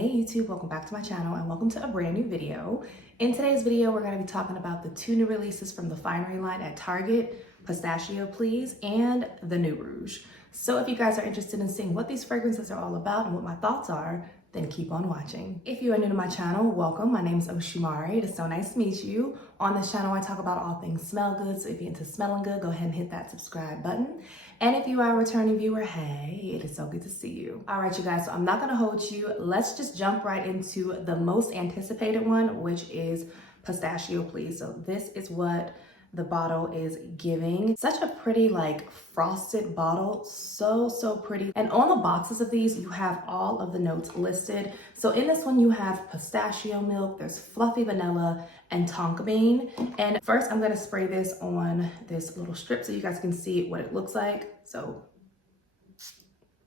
Hey YouTube, welcome back to my channel and welcome to a brand new video. In today's video, we're going to be talking about the two new releases from the Finery line at Target, Pistachio Please, and the new Rouge. So if you guys are interested in seeing what these fragrances are all about and what my thoughts are, then keep on watching. If you are new to my channel, welcome. My name is Oshumari. It is so nice to meet you. On this channel, I talk about all things smell good. So if you're into smelling good, go ahead and hit that subscribe button. And if you are a returning viewer, hey, it is so good to see you. All right, you guys, so I'm not gonna hold you. Let's just jump right into the most anticipated one, which is Pistachio Please. So this is what the bottle is giving. Such a pretty, like, frosted bottle. So pretty. And on the boxes of these, you have all of the notes listed. So in this one, you have pistachio milk, there's fluffy vanilla, and tonka bean. And first, I'm gonna spray this on this little strip so you guys can see what it looks like. So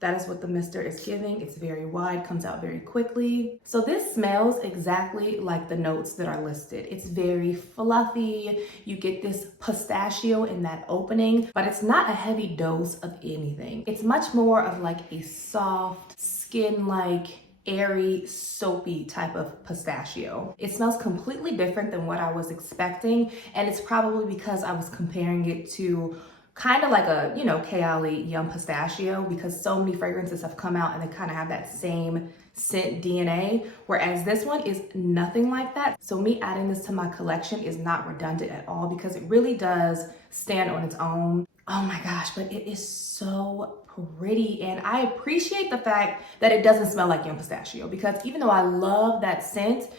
that is what the mister is giving. It's very wide, comes out very quickly. So this smells exactly like the notes that are listed. It's very fluffy. You get this pistachio in that opening, but it's not a heavy dose of anything. It's much more of like a soft, skin-like, airy, soapy type of pistachio. It smells completely different than what I was expecting, and it's probably because I was comparing it to kind of like a, you know, Kayali Yum Pistachio, because so many fragrances have come out and they kind of have that same scent DNA, whereas this one is nothing like that. So me adding this to my collection is not redundant at all because it really does stand on its own. Oh my gosh, but it is so pretty, and I appreciate the fact that it doesn't smell like Yum Pistachio, because even though I love that scent,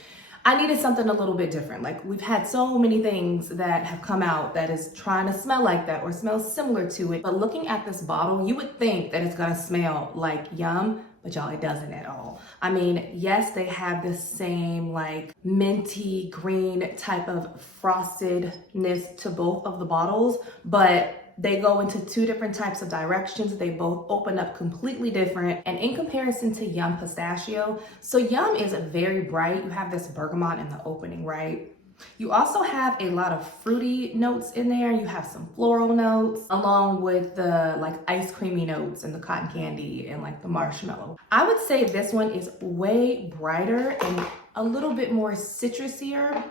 I needed something a little bit different. Like, we've had so many things that have come out that is trying to smell like that or smell similar to it. But looking at this bottle, you would think that it's gonna smell like Yum, but y'all, it doesn't at all. I mean, yes, they have this same like minty green type of frostedness to both of the bottles, but they go into two different types of directions. They both open up completely different. And in comparison to Yum Pistachio, so Yum is very bright. You have this bergamot in the opening, right? You also have a lot of fruity notes in there. You have some floral notes along with the like ice creamy notes and the cotton candy and like the marshmallow. I would say this one is way brighter and a little bit more citrusier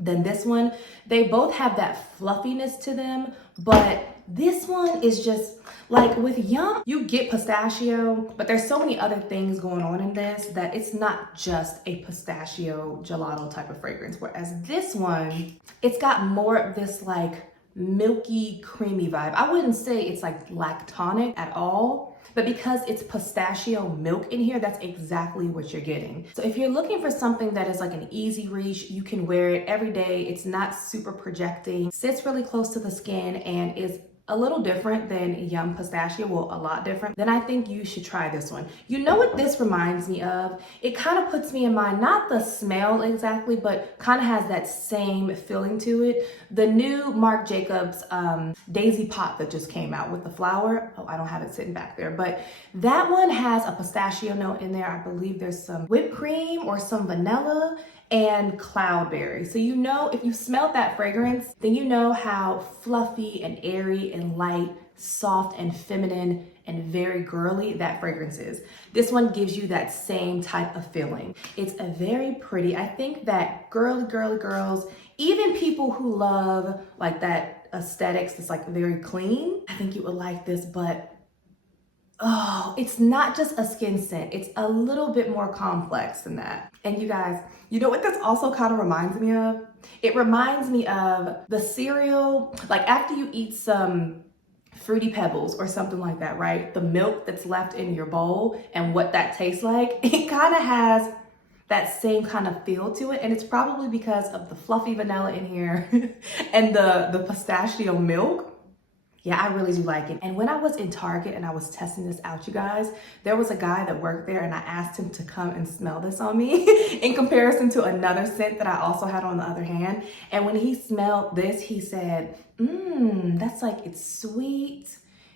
than this one. They both have that fluffiness to them, but this one is just like, with Yum, you get pistachio, but there's so many other things going on in this that it's not just a pistachio gelato type of fragrance. Whereas this one, it's got more of this like milky, creamy vibe. I wouldn't say it's like lactonic at all, but because it's pistachio milk in here, that's exactly what you're getting. So if you're looking for something that is like an easy reach, you can wear it every day. It's not super projecting, sits really close to the skin, and is a little different than Yum Pistachio, well, a lot different, then I think you should try this one. You know what this reminds me of? It kind of puts me in mind, not the smell exactly, but kind of has that same feeling to it. The new Marc Jacobs Daisy Pot that just came out with the flower. Oh, I don't have it sitting back there, but that one has a pistachio note in there. I believe there's some whipped cream or some vanilla and cloudberry. So you know, if you smelled that fragrance, then you know how fluffy and airy and light, soft and feminine and very girly that fragrance is. This one gives you that same type of feeling. It's a very pretty, I think that girly girls, even people who love like that aesthetics that's like very clean, I think you would like this. But oh, it's not just a skin scent. It's a little bit more complex than that. And you guys, you know what this also kind of reminds me of? It reminds me of the cereal, like after you eat some Fruity Pebbles or something like that, right? The milk that's left in your bowl and what that tastes like, it kind of has that same kind of feel to it. And it's probably because of the fluffy vanilla in here and the pistachio milk. Yeah, I really do like it. And when I was in Target and I was testing this out, you guys, there was a guy that worked there and I asked him to come and smell this on me in comparison to another scent that I also had on the other hand. And when he smelled this, he said, that's like, it's sweet.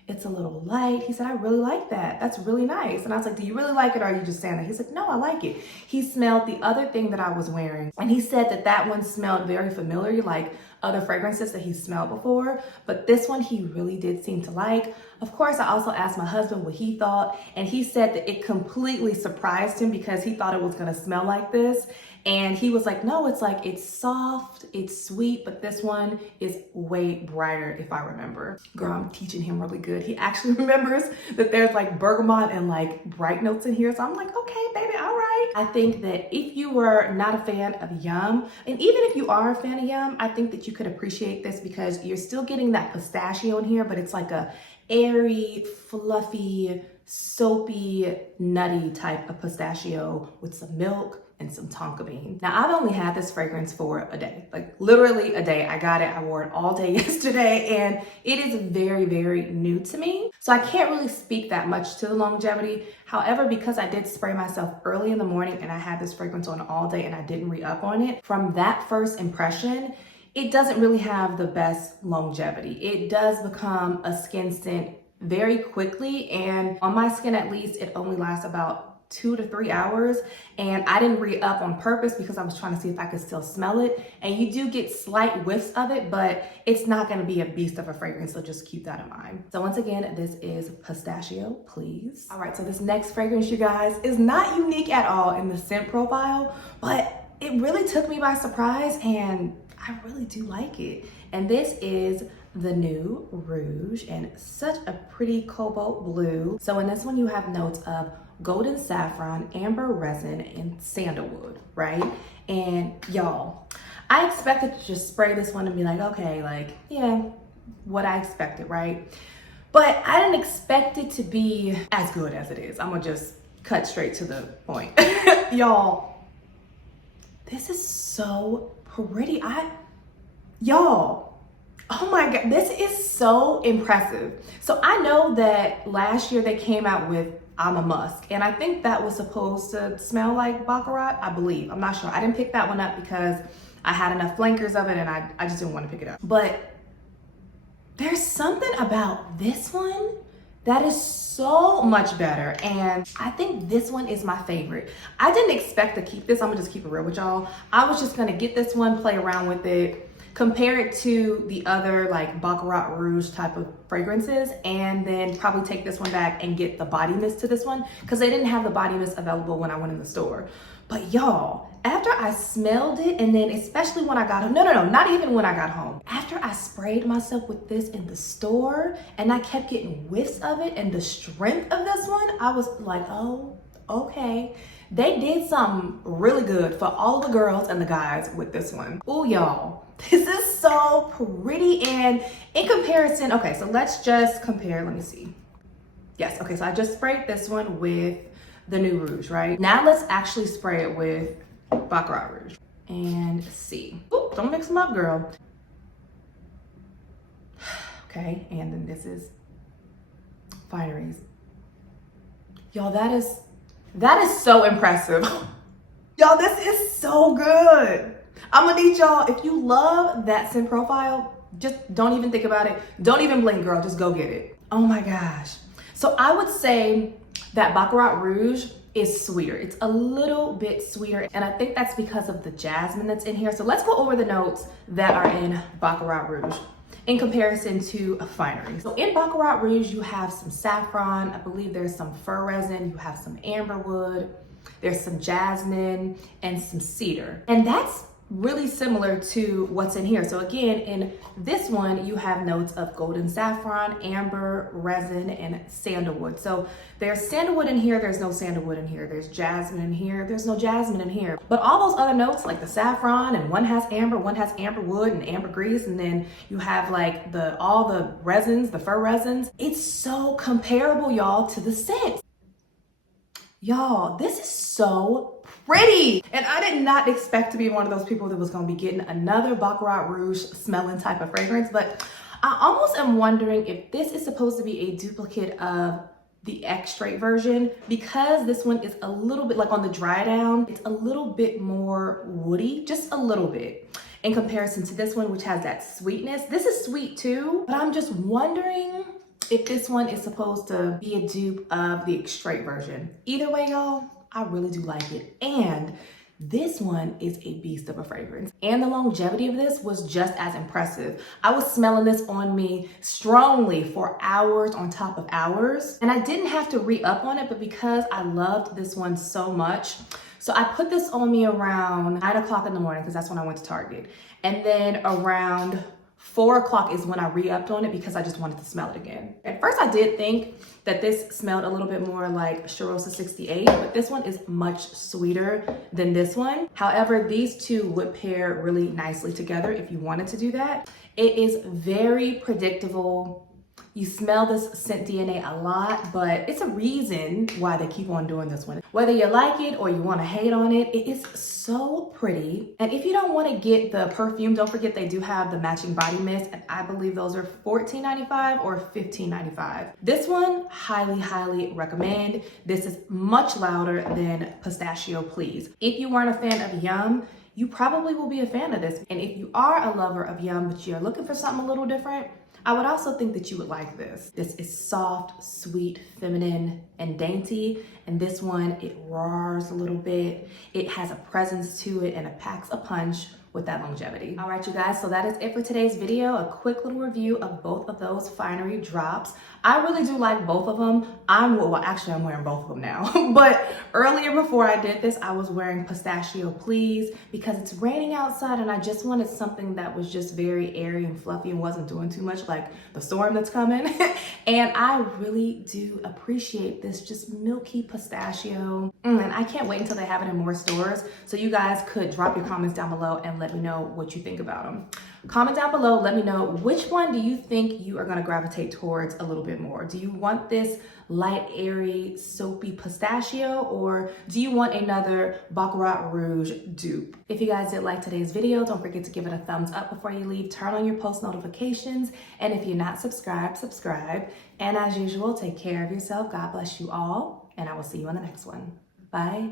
It's a little light. He said, I really like that. That's really nice. And I was like, do you really like it, or are you just saying that? He's like, no, I like it. He smelled the other thing that I was wearing, and he said that that one smelled very familiar, like other fragrances that he smelled before, but this one he really did seem to like. Of course, I also asked my husband what he thought, and he said that it completely surprised him because he thought it was gonna smell like this. And he was like, no, it's soft, it's sweet, but this one is way brighter if I remember. Girl, I'm teaching him really good. He actually remembers that there's like bergamot and like bright notes in here. So I'm like, okay, baby, all right. I think that if you were not a fan of Yum, and even if you are a fan of Yum, I think that you could appreciate this because you're still getting that pistachio in here, but it's like a airy, fluffy, soapy, nutty type of pistachio with some milk and some tonka beans. Now, I've only had this fragrance for a day, like literally a day. I got it, I wore it all day yesterday, and it is very, very new to me. So I can't really speak that much to the longevity. However, because I did spray myself early in the morning and I had this fragrance on all day and I didn't re-up on it, from that first impression, it doesn't really have the best longevity. It does become a skin scent very quickly, and on my skin at least, it only lasts about 2 to 3 hours, and I didn't re-up on purpose because I was trying to see if I could still smell it. And you do get slight whiffs of it, but it's not going to be a beast of a fragrance, so just keep that in mind. So once again, this is Pistachio, please. All right, so this next fragrance, you guys, is not unique at all in the scent profile, but it really took me by surprise, and I really do like it. And this is the new Rouge, and such a pretty cobalt blue. So in this one, you have notes of golden saffron, amber resin, and sandalwood, right? And y'all, I expected to just spray this one and be like, okay, like, yeah, what I expected, right? But I didn't expect it to be as good as it is. I'm gonna just cut straight to the point. Y'all, this is so pretty. Y'all, oh my God, this is so impressive. So I know that last year they came out with I'm a Musk, and I think that was supposed to smell like Baccarat, I believe. I'm not sure. I didn't pick that one up because I had enough flankers of it and I just didn't want to pick it up. But there's something about this one that is so much better, and I think this one is my favorite. I didn't expect to keep this. I'm gonna just keep it real with y'all. I was just gonna get this one, play around with it, compare it to the other like Baccarat Rouge type of fragrances, and then probably take this one back and get the body mist to this one because they didn't have the body mist available when I went in the store. But y'all, after I smelled it, and then especially when I got home, no, not even when I got home. After I sprayed myself with this in the store and I kept getting whiffs of it and the strength of this one, I was like, oh, okay. They did something really good for all the girls and the guys with this one. Oh, y'all, this is so pretty. And in comparison, okay, so let's just compare. Let me see. Yes, okay, so I just sprayed this one with the new Rouge, right? Now let's actually spray it with Baccarat Rouge and see. Oh, don't mix them up, girl. Okay, and then this is Fineries. Y'all, that is so impressive. Y'all, this is so good. I'm gonna need y'all, if you love that scent profile, just don't even think about it. Don't even blink, girl, just go get it. Oh my gosh. So I would say that Baccarat Rouge is sweeter. It's a little bit sweeter, and I think that's because of the jasmine that's in here. So let's go over the notes that are in Baccarat Rouge in comparison to Finery. So in Baccarat Rouge, you have some saffron, I believe there's some fir resin, you have some amberwood, there's some jasmine, and some cedar. And that's really similar to what's in here. So again, in this one, you have notes of golden saffron, amber, resin, and sandalwood. So there's sandalwood in here, there's no sandalwood in here. There's jasmine in here, there's no jasmine in here. But all those other notes, like the saffron, and one has amber, one has amberwood and ambergris, and then you have like all the resins, the fir resins. It's so comparable, y'all, to the scent. Y'all, this is so pretty. And I did not expect to be one of those people that was gonna be getting another Baccarat Rouge smelling type of fragrance, but I almost am wondering if this is supposed to be a duplicate of the X-Straight version, because this one is a little bit, like on the dry down, it's a little bit more woody, just a little bit, in comparison to this one, which has that sweetness. This is sweet too, but I'm just wondering if this one is supposed to be a dupe of the X-Straight version. Either way, y'all, I really do like it. And This one is a beast of a fragrance. And the longevity of this was just as impressive. I was smelling this on me strongly for hours on top of hours. And I didn't have to re-up on it, but because I loved this one so much, so I put this on me around 9 o'clock in the morning because that's when I went to Target. And then around 4 o'clock is when I re-upped on it because I just wanted to smell it again. At first I did think that this smelled a little bit more like Charosa 68, but this one is much sweeter than this one. However, these two would pair really nicely together if you wanted to do that. It is very predictable. You smell this scent DNA a lot, but it's a reason why they keep on doing this one. Whether you like it or you want to hate on it, it is so pretty. And if you don't want to get the perfume, don't forget they do have the matching body mist, and I believe those are $14.95 or $15.95. This one, highly, highly recommend. This is much louder than Pistachio Please. If you weren't a fan of Yum, you probably will be a fan of this. And if you are a lover of Yum, but you're looking for something a little different, I would also think that you would like this. This is soft, sweet, feminine, and dainty. And this one, it roars a little bit. It has a presence to it and it packs a punch with that longevity. All right, you guys, so that is it for today's video. A quick little review of both of those Finery drops. I really do like both of them. Well, actually I'm wearing both of them now, but earlier before I did this, I was wearing Pistachio Please because it's raining outside and I just wanted something that was just very airy and fluffy and wasn't doing too much like the storm that's coming. And I really do appreciate this just milky pistachio. And I can't wait until they have it in more stores. So you guys could drop your comments down below and let me know what you think about them. Comment down below, let me know which one do you think you are gonna gravitate towards a little bit more. Do you want this light, airy, soapy pistachio, or do you want another Baccarat Rouge dupe? If you guys did like today's video, don't forget to give it a thumbs up before you leave, turn on your post notifications, and if you're not subscribed, subscribe. And as usual, take care of yourself. God bless you all, and I will see you on the next one. Bye.